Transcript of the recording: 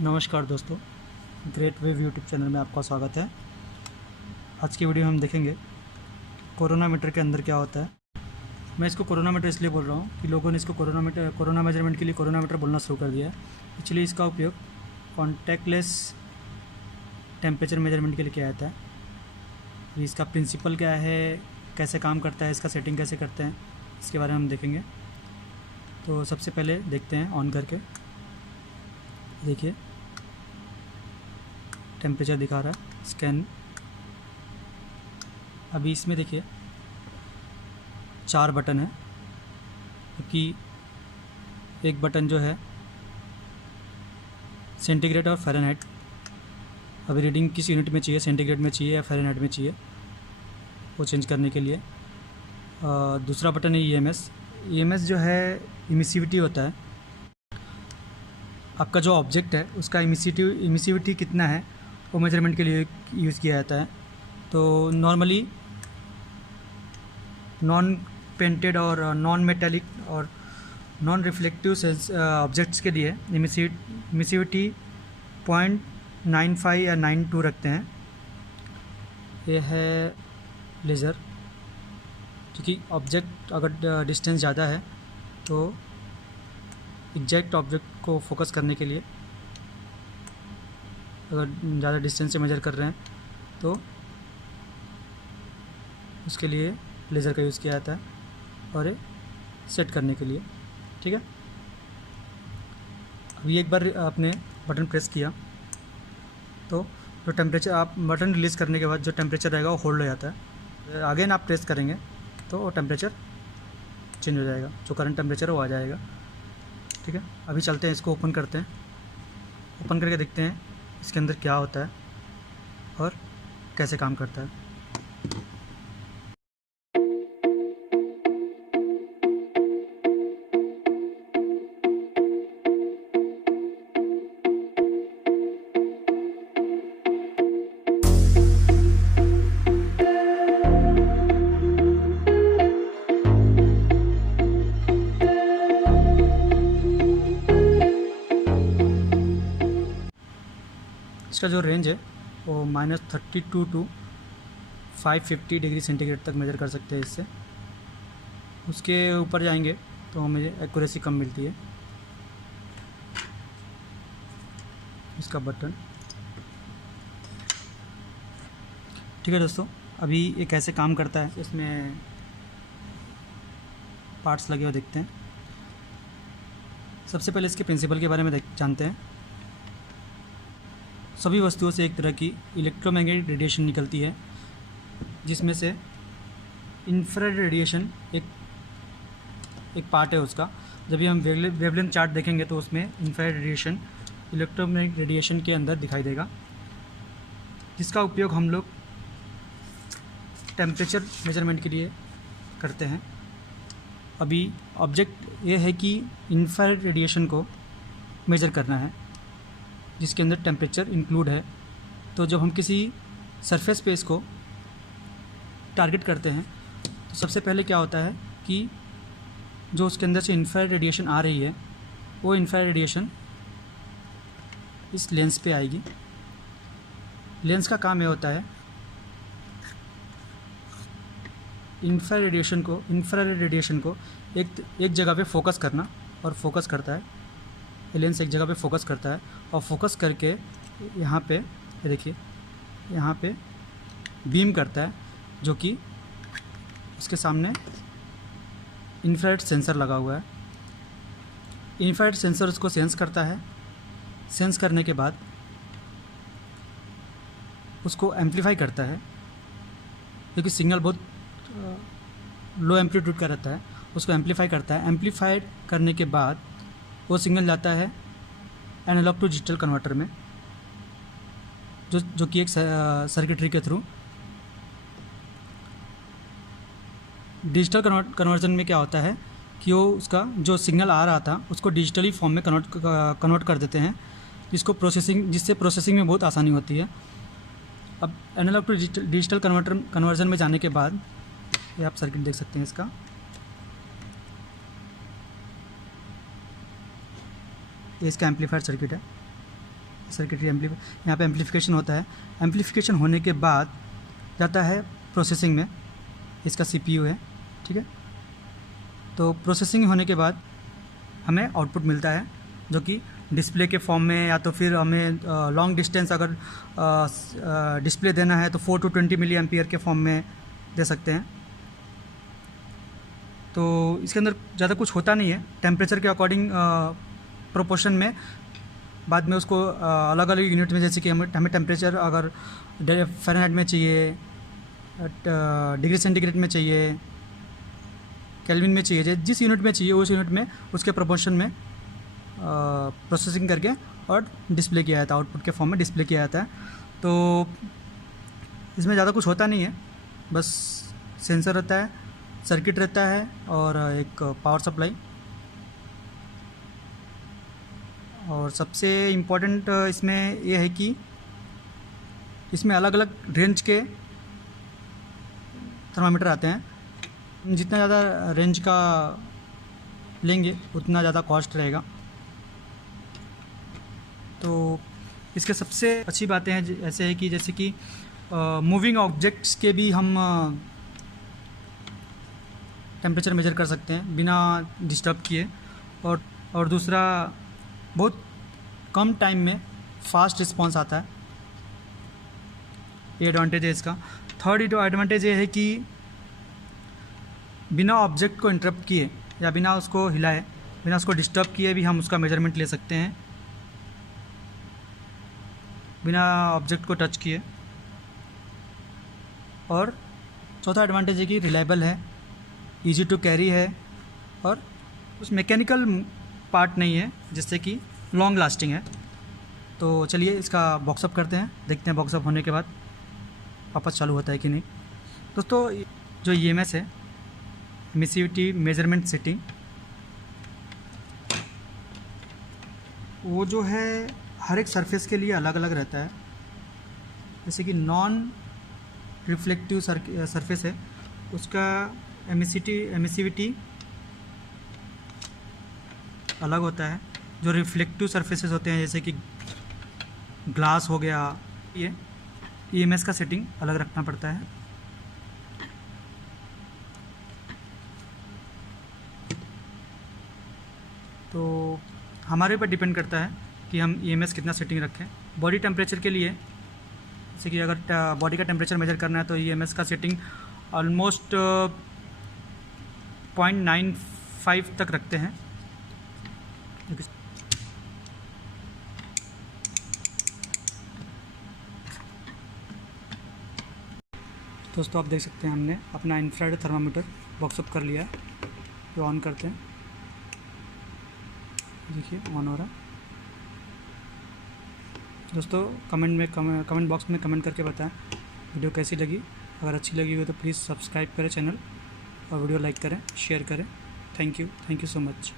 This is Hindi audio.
नमस्कार दोस्तों, ग्रेट वेव यूट्यूब चैनल में आपका स्वागत है। आज की वीडियो हम देखेंगे कोरोनामीटर के अंदर क्या होता है। मैं इसको कोरोनामीटर इसलिए बोल रहा हूँ कि लोगों ने इसको कोरोना मेजरमेंट के लिए कोरोनामीटर बोलना शुरू कर दिया है। एक्चुअली इसका उपयोग कॉन्टैक्टलेस टेम्परेचर मेजरमेंट के लिए किया जाता है। इसका प्रिंसिपल क्या है, कैसे काम करता है, इसका सेटिंग कैसे करते हैं, इसके बारे में हम देखेंगे। तो सबसे पहले देखते हैं ऑन करके। देखिए टेम्परेचर दिखा रहा है स्कैन। अभी इसमें देखिए 4 बटन है, क्योंकि एक बटन जो है सेंटीग्रेड और फ़ारेनहाइट। अभी रीडिंग किस यूनिट में चाहिए, सेंटीग्रेड में चाहिए या फ़ारेनहाइट में चाहिए, वो चेंज करने के लिए। दूसरा बटन है ईएमएस जो है इमिसिविटी होता है। आपका जो ऑब्जेक्ट है उसका इमिसिविटी कितना है वो मेजरमेंट के लिए यूज़ किया जाता है। तो नॉर्मली नॉन पेंटेड और नॉन मेटेलिक और नॉन रिफ्लेक्टिव ऑब्जेक्ट्स के लिए इमिसिविटी 0.95 या 92 रखते हैं। ये है लेज़र, क्योंकि ऑब्जेक्ट अगर डिस्टेंस ज़्यादा है तो एग्जैक्ट ऑब्जेक्ट को फोकस करने के लिए, अगर ज़्यादा डिस्टेंस से मेजर कर रहे हैं तो उसके लिए लेज़र का यूज़ किया जाता है, और ये सेट करने के लिए। ठीक है, अभी एक बार आपने बटन प्रेस किया तो जो टेम्परेचर, आप बटन रिलीज़ करने के बाद जो टेम्परेचर रहेगा वो होल्ड हो जाता है। अगेन आप प्रेस करेंगे तो वो टेम्परेचर चेंज हो जाएगा, जो करंट टेम्परेचर है वो आ जाएगा। ठीक है, अभी चलते हैं, इसको ओपन करते हैं। ओपन करके देखते हैं इसके अंदर क्या होता है और कैसे काम करता है। इसका जो रेंज है वो -32 टू 550 डिग्री सेंटीग्रेड तक मेज़र कर सकते हैं इससे। उसके ऊपर जाएंगे तो हमें एक्यूरेसी कम मिलती है। इसका बटन, ठीक है दोस्तों, अभी ये कैसे काम करता है, इसमें पार्ट्स लगे हुए देखते हैं। सबसे पहले इसके प्रिंसिपल के बारे में जानते हैं। सभी वस्तुओं से एक तरह की इलेक्ट्रोमैग्नेटिक रेडिएशन निकलती है, जिसमें से इंफ्रारेड रेडिएशन एक पार्ट है उसका। जब भी हम वेवलेंथ चार्ट देखेंगे तो उसमें इंफ्रारेड रेडिएशन इलेक्ट्रोमैग्नेटिक रेडिएशन के अंदर दिखाई देगा, जिसका उपयोग हम लोग टेम्परेचर मेजरमेंट के लिए करते हैं। अभी ऑब्जेक्ट ये है कि इंफ्रारेड रेडिएशन को मेज़र करना है, जिसके अंदर टेम्परेचर इंक्लूड है। तो जब हम किसी सरफेस पे इसको टारगेट करते हैं तो सबसे पहले क्या होता है कि जो उसके अंदर से इंफ्रारेड रेडिएशन आ रही है वो इंफ्रारेड रेडिएशन इस लेंस पे आएगी। लेंस का काम ये होता है इंफ्रारेड रेडिएशन को एक जगह पे फोकस करना, और फोकस करता है। लेंस एक जगह पे फोकस करता है और फोकस करके यहाँ पे देखिए, यहाँ पे बीम करता है, जो कि उसके सामने इंफ्रारेड सेंसर लगा हुआ है। इंफ्रारेड सेंसर उसको सेंस करता है। सेंस करने के बाद उसको एम्पलीफाई करता है, क्योंकि सिग्नल बहुत लो एम्पलीट्यूड का रहता है। उसको एम्पलीफाई करता है। एम्पलीफाई करने के बाद वो सिग्नल जाता है एनालॉग टू डिजिटल कन्वर्टर में, जो कि एक सर्किटरी के थ्रू। डिजिटल कन्वर्जन में क्या होता है कि वो उसका जो सिग्नल आ रहा था उसको डिजिटली फॉर्म में कन्वर्ट कर देते हैं, जिससे प्रोसेसिंग में बहुत आसानी होती है। अब एनालॉग टू डिजिटल कन्वर्जन में जाने के बाद ये आप सर्किट देख सकते हैं इसका। ये इसका एम्पलीफायर सर्किट है। सर्किटरी यहाँ पे एम्पलीफिकेशन होता है। एम्पलीफिकेशन होने के बाद जाता है प्रोसेसिंग में, इसका CPU है, ठीक है। तो प्रोसेसिंग होने के बाद हमें आउटपुट मिलता है जो कि डिस्प्ले के फॉर्म में, या तो फिर हमें लॉन्ग डिस्टेंस अगर डिस्प्ले देना है तो 4 to 20 मिली एम्पियर के फॉर्म में दे सकते हैं। तो इसके अंदर ज़्यादा कुछ होता नहीं है, टेम्परेचर के अकॉर्डिंग प्रोपोर्शन में बाद में उसको अलग अलग यूनिट में, जैसे कि हमें टेम्परेचर अगर फ़ारेनहाइट में चाहिए, डिग्री सेंटीग्रेड में चाहिए, केल्विन में चाहिए, जिस यूनिट में चाहिए उस यूनिट में उसके प्रोपोर्शन में प्रोसेसिंग करके और डिस्प्ले किया जाता है, आउटपुट के फॉर्म में डिस्प्ले किया जाता है। तो इसमें ज़्यादा कुछ होता नहीं है, बस सेंसर रहता है, सर्किट रहता है और एक पावर सप्लाई। और सबसे इम्पोर्टेंट इसमें ये है कि इसमें अलग अलग रेंज के थर्मामीटर आते हैं। जितना ज़्यादा रेंज का लेंगे उतना ज़्यादा कॉस्ट रहेगा। तो इसके सबसे अच्छी बातें हैं ऐसे है कि जैसे कि मूविंग ऑब्जेक्ट्स के भी हम टेम्परेचर मेजर कर सकते हैं बिना डिस्टर्ब किए। और दूसरा, बहुत कम टाइम में फास्ट रिस्पांस आता है, ये एडवांटेज है इसका। थर्ड एडवांटेज ये है कि बिना ऑब्जेक्ट को इंटरप्ट किए या बिना उसको हिलाए, बिना उसको डिस्टर्ब किए भी हम उसका मेजरमेंट ले सकते हैं, बिना ऑब्जेक्ट को टच किए। और चौथा एडवांटेज है कि रिलायबल है, इजी टू कैरी है और कुछ मैकेनिकल पार्ट नहीं है, जिससे कि लॉन्ग लास्टिंग है। तो चलिए इसका बॉक्सअप करते हैं, देखते हैं बॉक्सअप होने के बाद वापस चालू होता है कि नहीं। दोस्तों, जो EMS है, एमिसिविटी मेजरमेंट सेटिंग, वो जो है हर एक सरफेस के लिए अलग अलग रहता है। जैसे कि नॉन रिफ्लेक्टिव सरफेस है, उसका एमिसिविटी अलग होता है। जो रिफ्लेक्टिव सरफेसेस होते हैं जैसे कि ग्लास हो गया, ये EMS का सेटिंग अलग रखना पड़ता है। तो हमारे ऊपर डिपेंड करता है कि हम EMS कितना सेटिंग रखें। बॉडी टेम्परेचर के लिए, जैसे कि अगर बॉडी का टेम्परेचर मेजर करना है तो EMS का सेटिंग ऑलमोस्ट 0.95 तक रखते हैं। दोस्तों, आप देख सकते हैं हमने अपना इंफ्रारेड थर्मामीटर बॉक्सअप कर लिया है। तो ऑन करते हैं, देखिए ऑन हो रहा है। दोस्तों, कमेंट बॉक्स में कमेंट करके बताएं वीडियो कैसी लगी। अगर अच्छी लगी हो तो प्लीज़ सब्सक्राइब करें चैनल और वीडियो लाइक करें, शेयर करें। Thank you so much.